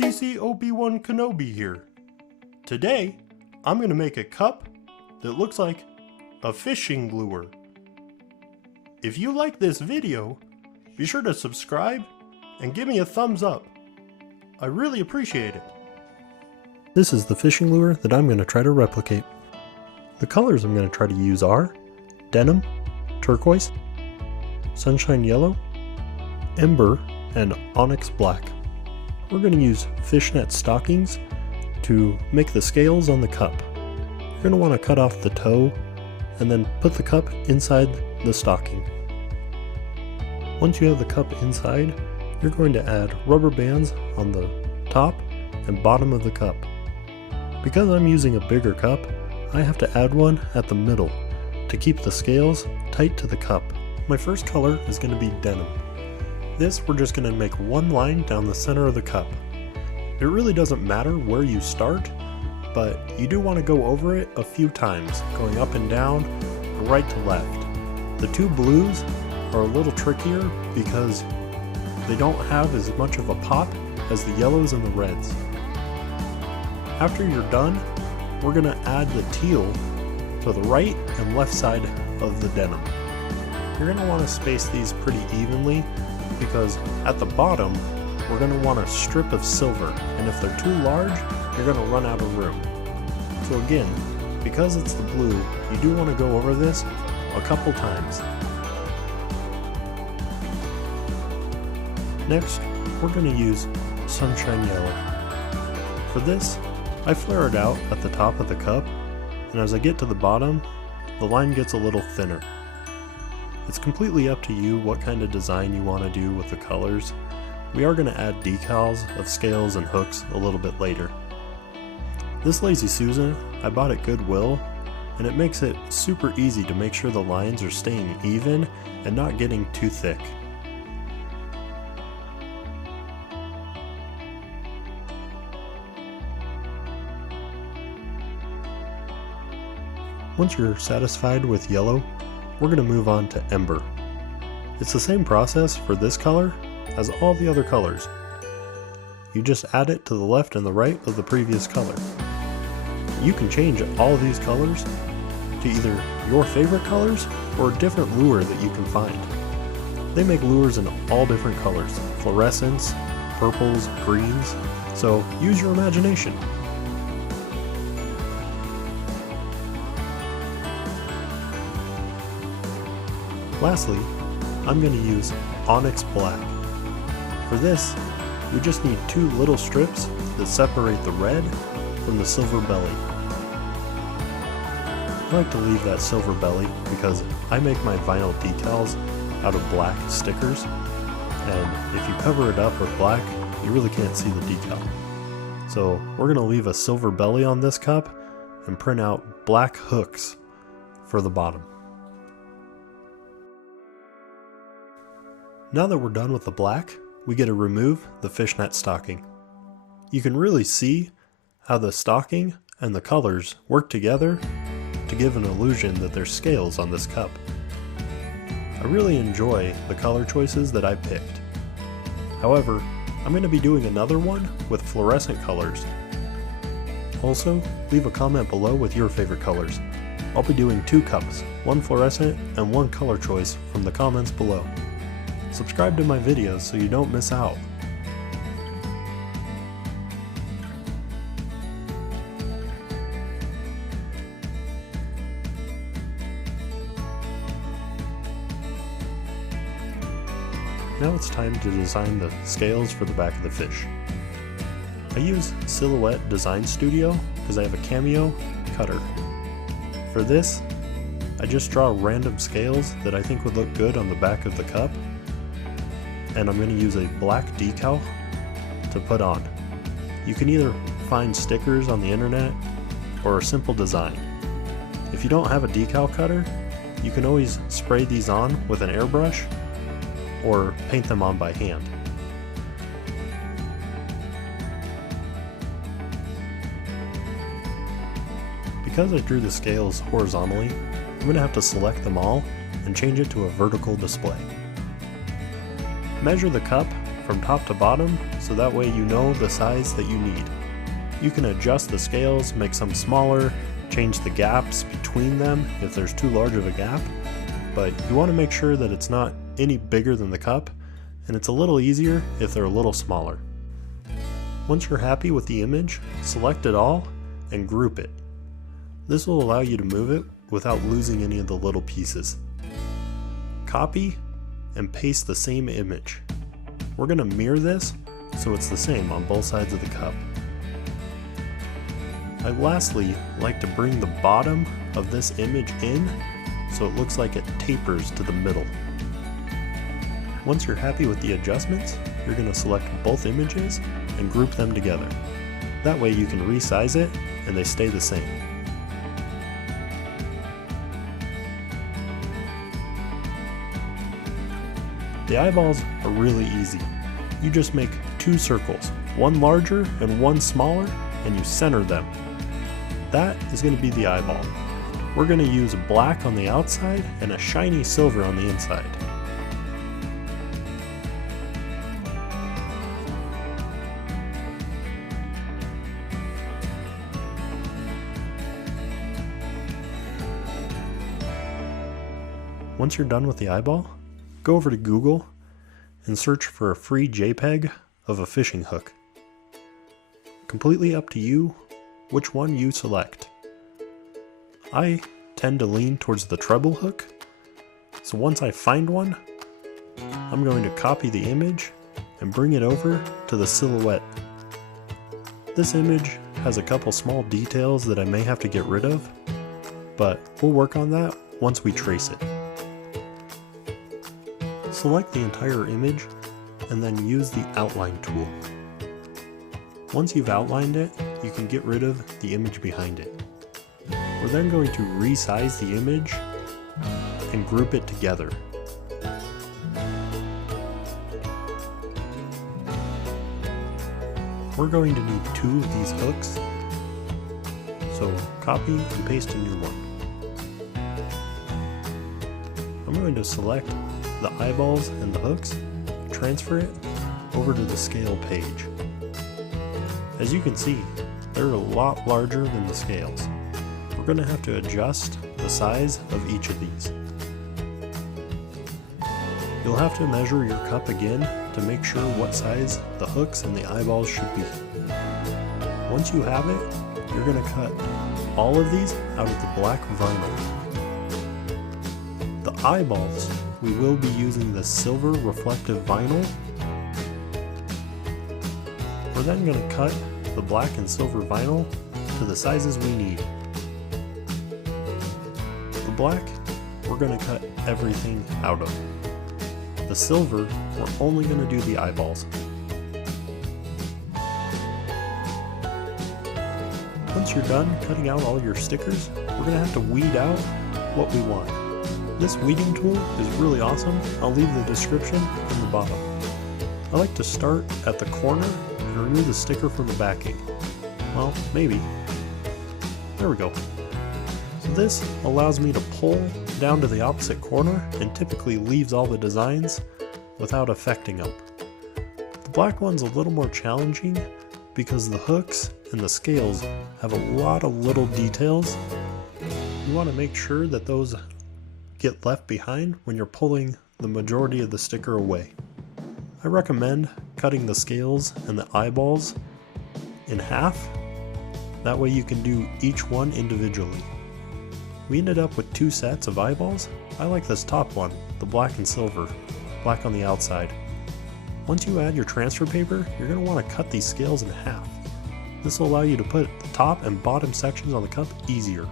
CC Obi-Wan Kenobi here. Today, I'm going to make a cup that looks like a fishing lure. If you like this video, be sure to subscribe and give me a thumbs up. I really appreciate it. This is the fishing lure that I'm going to try to replicate. The colors I'm going to try to use are denim, turquoise, sunshine yellow, ember, and onyx black. We're going to use fishnet stockings to make the scales on the cup. You're going to want to cut off the toe and then put the cup inside the stocking. Once you have the cup inside, you're going to add rubber bands on the top and bottom of the cup. Because I'm using a bigger cup, I have to add one at the middle to keep the scales tight to the cup. My first color is going to be denim. This, we're just going to make one line down the center of the cup. It really doesn't matter where you start, but you do want to go over it a few times, going up and down, right to left. The two blues are a little trickier because they don't have as much of a pop as the yellows and the reds. After you're done, we're going to add the teal to the right and left side of the denim. You're going to want to space these pretty evenly because at the bottom we're going to want a strip of silver, and if they're too large, you're going to run out of room. So again, because it's the blue, you do want to go over this a couple times. Next, we're going to use sunshine yellow. For this, I flare it out at the top of the cup, and as I get to the bottom, the line gets a little thinner. It's completely up to you what kind of design you want to do with the colors. We are going to add decals of scales and hooks a little bit later. This Lazy Susan, I bought at Goodwill, and it makes it super easy to make sure the lines are staying even and not getting too thick. Once you're satisfied with yellow, we're going to move on to ember. It's the same process for this color as all the other colors. You just add it to the left and the right of the previous color. You can change all of these colors to either your favorite colors or a different lure that you can find. They make lures in all different colors, fluorescents, purples, greens, so use your imagination. Lastly, I'm going to use onyx black. For this, we just need two little strips that separate the red from the silver belly. I like to leave that silver belly because I make my vinyl decals out of black stickers, and if you cover it up with black, you really can't see the decal. So we're going to leave a silver belly on this cup and print out black hooks for the bottom. Now that we're done with the black, we get to remove the fishnet stocking. You can really see how the stocking and the colors work together to give an illusion that there's scales on this cup. I really enjoy the color choices that I picked. However, I'm going to be doing another one with fluorescent colors. Also, leave a comment below with your favorite colors. I'll be doing two cups, one fluorescent and one color choice from the comments below. Subscribe to my videos so you don't miss out. Now it's time to design the scales for the back of the fish. I use Silhouette Design Studio because I have a Cameo cutter. For this, I just draw random scales that I think would look good on the back of the cup, and I'm going to use a black decal to put on. You can either find stickers on the internet or a simple design. If you don't have a decal cutter, you can always spray these on with an airbrush or paint them on by hand. Because I drew the scales horizontally, I'm going to have to select them all and change it to a vertical display. Measure the cup from top to bottom so that way you know the size that you need. You can adjust the scales, make some smaller, change the gaps between them if there's too large of a gap, but you want to make sure that it's not any bigger than the cup, and it's a little easier if they're a little smaller. Once you're happy with the image, select it all and group it. This will allow you to move it without losing any of the little pieces. Copy and paste the same image. We're going to mirror this so it's the same on both sides of the cup. I lastly like to bring the bottom of this image in so it looks like it tapers to the middle. Once you're happy with the adjustments, you're going to select both images and group them together. That way you can resize it and they stay the same. The eyeballs are really easy. You just make two circles, one larger and one smaller, and you center them. That is going to be the eyeball. We're going to use black on the outside and a shiny silver on the inside. Once you're done with the eyeball, go over to Google and search for a free JPEG of a fishing hook. Completely up to you which one you select. I tend to lean towards the treble hook, so once I find one, I'm going to copy the image and bring it over to the silhouette. This image has a couple small details that I may have to get rid of, but we'll work on that once we trace it. Select the entire image and then use the outline tool. Once you've outlined it, you can get rid of the image behind it. We're then going to resize the image and group it together. We're going to need two of these hooks, so copy and paste a new one. I'm going to select the eyeballs and the hooks, transfer it over to the scale page. As you can see, they're a lot larger than the scales. We're going to have to adjust the size of each of these. You'll have to measure your cup again to make sure what size the hooks and the eyeballs should be. Once you have it, you're going to cut all of these out of the black vinyl. The eyeballs, we will be using the silver reflective vinyl. We're then going to cut the black and silver vinyl to the sizes we need. The black, we're going to cut everything out of. The silver, we're only going to do the eyeballs. Once you're done cutting out all your stickers, we're going to have to weed out what we want. This weeding tool is really awesome. I'll leave the description in the bottom. I like to start at the corner and remove the sticker from the backing. Well, maybe. There we go. So this allows me to pull down to the opposite corner and typically leaves all the designs without affecting them. The black one's a little more challenging because the hooks and the scales have a lot of little details. You want to make sure that those get left behind when you're pulling the majority of the sticker away. I recommend cutting the scales and the eyeballs in half. That way you can do each one individually. We ended up with two sets of eyeballs. I like this top one, the black and silver, black on the outside. Once you add your transfer paper, you're going to want to cut these scales in half. This will allow you to put the top and bottom sections on the cup easier.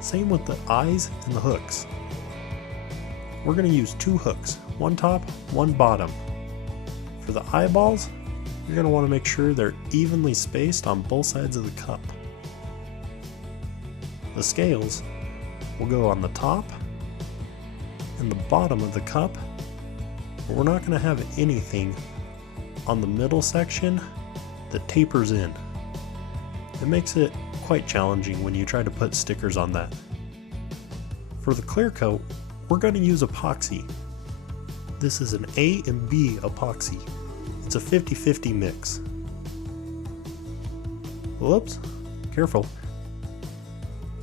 Same with the eyes and the hooks. We're going to use two hooks, one top, one bottom. For the eyeballs, you're going to want to make sure they're evenly spaced on both sides of the cup. The scales will go on the top and the bottom of the cup, but we're not going to have anything on the middle section that tapers in. It makes it quite challenging when you try to put stickers on that. For the clear coat, we're going to use epoxy. This is an A and B epoxy. It's a 50-50 mix. Whoops, careful.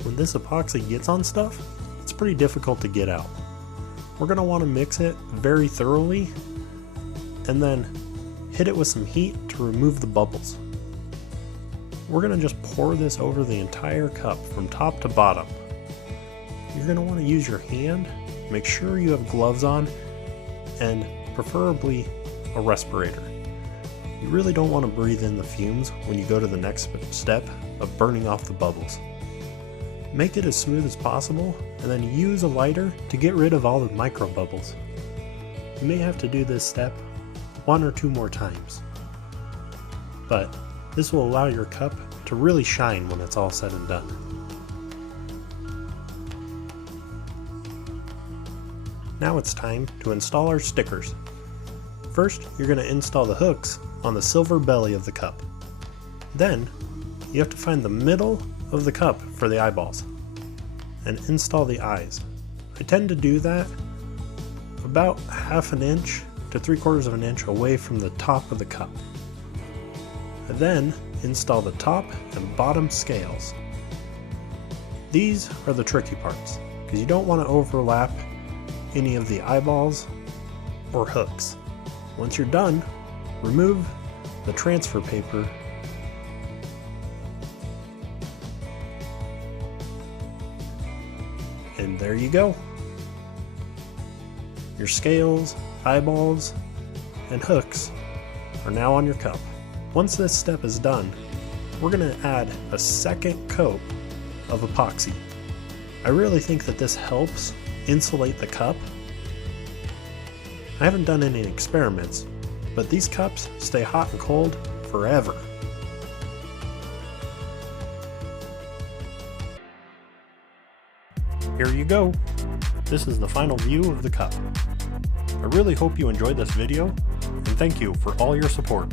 When this epoxy gets on stuff, it's pretty difficult to get out. We're going to want to mix it very thoroughly and then hit it with some heat to remove the bubbles. We're going to just pour this over the entire cup from top to bottom. You're going to want to use your hand, make sure you have gloves on, and preferably a respirator. You really don't want to breathe in the fumes when you go to the next step of burning off the bubbles. Make it as smooth as possible and then use a lighter to get rid of all the micro bubbles. You may have to do this step 1 or 2 more times, but this will allow your cup to really shine when it's all said and done. Now it's time to install our stickers. First, you're going to install the hooks on the silver belly of the cup. Then, you have to find the middle of the cup for the eyeballs and install the eyes. I tend to do that about 1/2 inch to 3/4 inch away from the top of the cup. I then install the top and bottom scales. These are the tricky parts because you don't want to overlap any of the eyeballs or hooks. Once you're done, remove the transfer paper and there you go. Your scales, eyeballs, and hooks are now on your cup. Once this step is done, we're going to add a second coat of epoxy. I really think that this helps insulate the cup. I haven't done any experiments, but these cups stay hot and cold forever. Here you go. This is the final view of the cup. I really hope you enjoyed this video, and thank you for all your support.